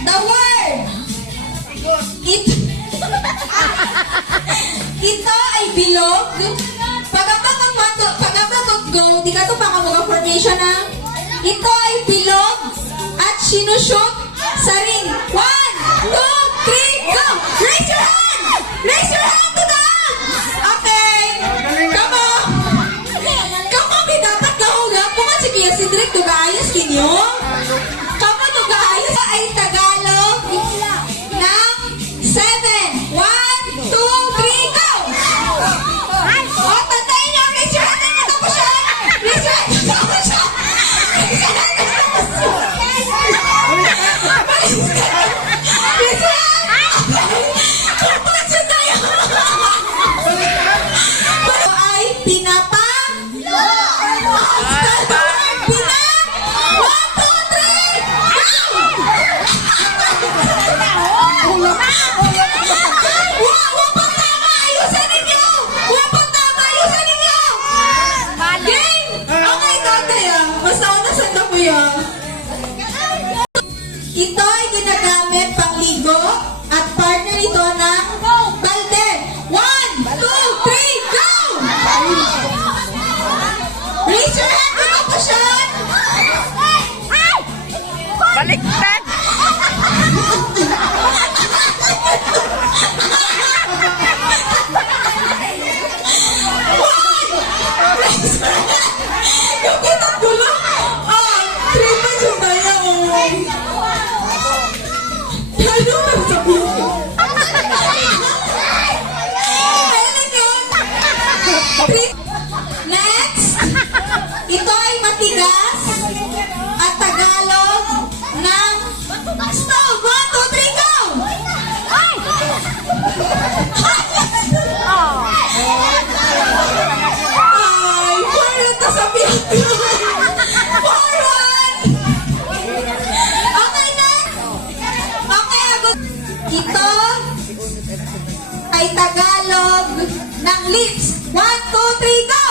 The word. Ito ay bilog. Pagkapag go, di ka ito mga formation na. Ito ay bilog at sinushoot sa ring. 1, 2, 3, go! Raise your hand! Raise your hand to down! Okay. Come on. Come on, dapat kahulap. Kung nga sige, si Drake, tugaayos kinyo. Come on, tugaayos ay Tagalog ng 7. 1, 2, 3, go! O, tantayin niyo. Raise your hand. Ito po siya. Raise your hand. Ito po siya. Raise your hand. Raise your hand. Kapag siya tayo. Ito ay pinapa. Ito ay ginagamit pangligo at partner ito ng balde. 1, 2, 3, go! Raise your hand kung ako siya. Baliktad! Yung kitang gulo. 3 points yung tayo. Tayo na sa bulo. Next, ito ay matigas at Tagalog ng stove. 1, 2, 3, go! Ay, parang nasabihan ko. Forward! Okay na? Okay, agad. Ito ay Tagalog ng lips. 1, 2, 3, go!